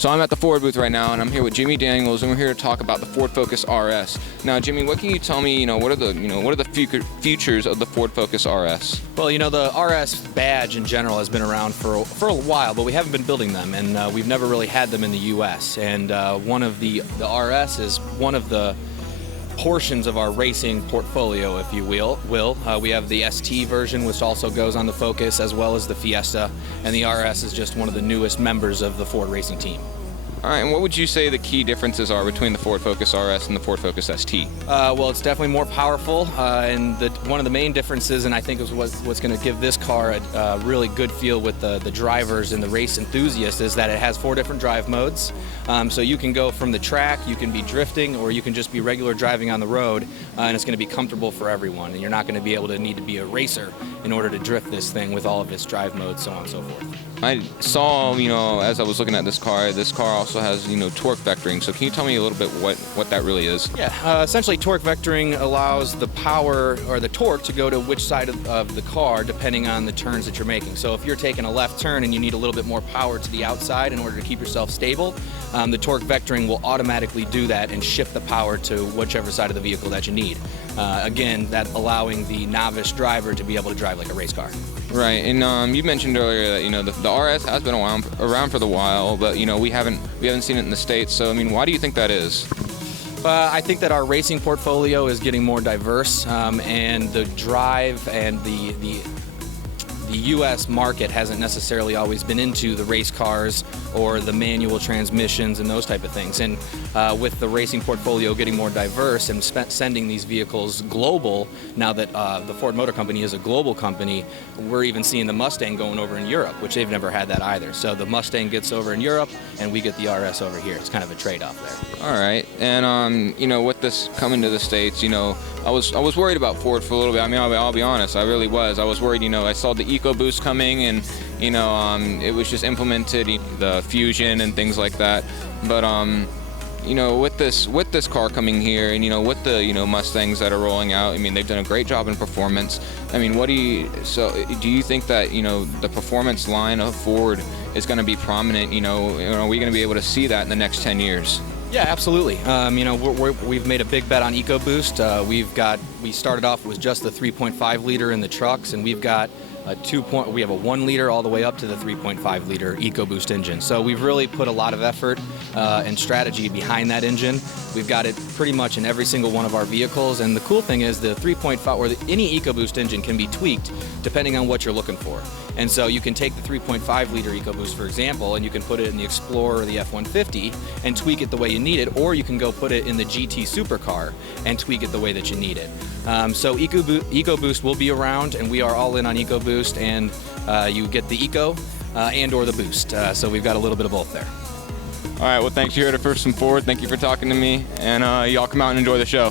So I'm at the Ford booth right now, and I'm here with Jimmy Daniels, and we're here to talk about the Ford Focus RS. Now, Jimmy, what can you tell me? What are the features of the Ford Focus RS? Well, the RS badge in general has been around for a while, but we haven't been building them, and we've never really had them in the U.S. And one of the RS is one of the portions of our racing portfolio, if you will. We have the ST version, which also goes on the Focus, as well as the Fiesta, and the RS is just one of the newest members of the Ford racing team. All right, and what would you say the key differences are between the Ford Focus RS and the Ford Focus ST? Well, it's definitely more powerful, and one of the main differences, and I think is what's going to give this car a really good feel with the drivers and the race enthusiasts, is that it has 4 different drive modes. So you can go from the track, you can be drifting, or you can just be regular driving on the road, and it's going to be comfortable for everyone. And you're not going to need to be a racer in order to drift this thing with all of its drive modes, so on and so forth. I saw, as I was looking at this car also has, torque vectoring. So can you tell me a little bit what that really is? Yeah, essentially torque vectoring allows the power or the torque to go to which side of the car depending on the turns that you're making. So if you're taking a left turn and you need a little bit more power to the outside in order to keep yourself stable, the torque vectoring will automatically do that and shift the power to whichever side of the vehicle that you need. Again, that allowing the novice driver to be able to drive like a race car. Right, and you mentioned earlier that the RS has been around for a while, but we haven't seen it in the States. So why do you think that is? I think that our racing portfolio is getting more diverse, and the drive and the U.S. market hasn't necessarily always been into the race cars or the manual transmissions and those type of things. And with the racing portfolio getting more diverse and sending these vehicles global, now that the Ford Motor Company is a global company, we're even seeing the Mustang going over in Europe, which they've never had that either. So the Mustang gets over in Europe, and we get the RS over here. It's kind of a trade-off there. All right, and with this coming to the States, I was worried about Ford for a little bit. I'll be honest, I really was. I was worried. I saw the EcoBoost coming, and it was just implemented, the Fusion and things like that. But with this car coming here, and with the Mustangs that are rolling out, they've done a great job in performance. Do you think that the performance line of Ford is going to be prominent? Are we going to be able to see that in the next 10 years? Yeah, absolutely. We've made a big bet on EcoBoost. We started off with just the 3.5 liter in the trucks, and we've got we have a 1 liter all the way up to the 3.5 liter EcoBoost engine. So we've really put a lot of effort and strategy behind that engine. We've got it pretty much in every single one of our vehicles, and the cool thing is the 3.5 or any EcoBoost engine can be tweaked depending on what you're looking for. And so you can take the 3.5 liter EcoBoost, for example, and you can put it in the Explorer or the F-150 and tweak it the way you need it, or you can go put it in the GT supercar and tweak it the way that you need it. So EcoBoost will be around, and we are all in on EcoBoost, and you get the Eco and or the Boost. So we've got a little bit of both there. All right, well, thanks. You heard it first from Ford. Thank you for talking to me, and y'all come out and enjoy the show.